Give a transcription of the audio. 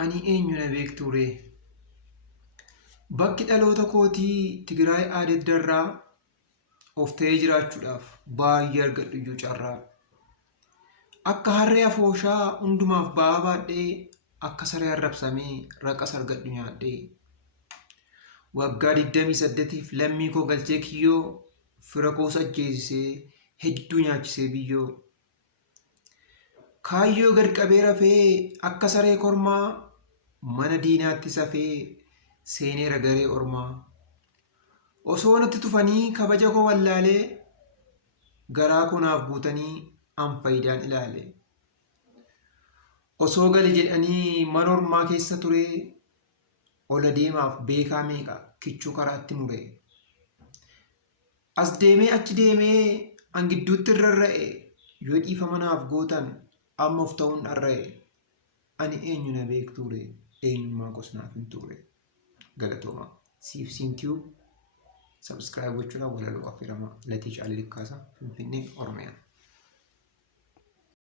Ani eenyu na beektuu ree? Bakki dhaloota kootii Tigraay Aadeddarraa of ta'ee jiraachuudhaaf baay'ee argadhu iyyuu carraa. Akka harree afooshaa hundumaaf ba'aa baadhee akka saree arrabsamee raqas argadhu nyaadhee. Waggaa 28f lammii koo galchee kiyyoo fira koos ajjeesisee hedduu nyaachisee biyyoo. Kaayyoo gad qabee rafee akka saree kormaa mana diinaatti safee seeneera garee ormaa. Osoo natti tufanii kabaja koo wallaalee garaa koo naaf guutanii an faayidaan ilaale. Osoo gali jedhanii mana ormaa keessa turee ola deemaaf beekaa meeqa kichuu karaatti muree. As deemee achi deemee an gidduutti rarra'e yoo dhiifama naaf gootan amma of ta'uun dharra'e. Ani eenyu na beektuu ree? Eenyummaa koos naaf hin turre. Galatooma. Siif Tube subscribe gochuudhaan walaloo affeerama Latii Caalii Likkaasaa Finfinnee Oromiyaa.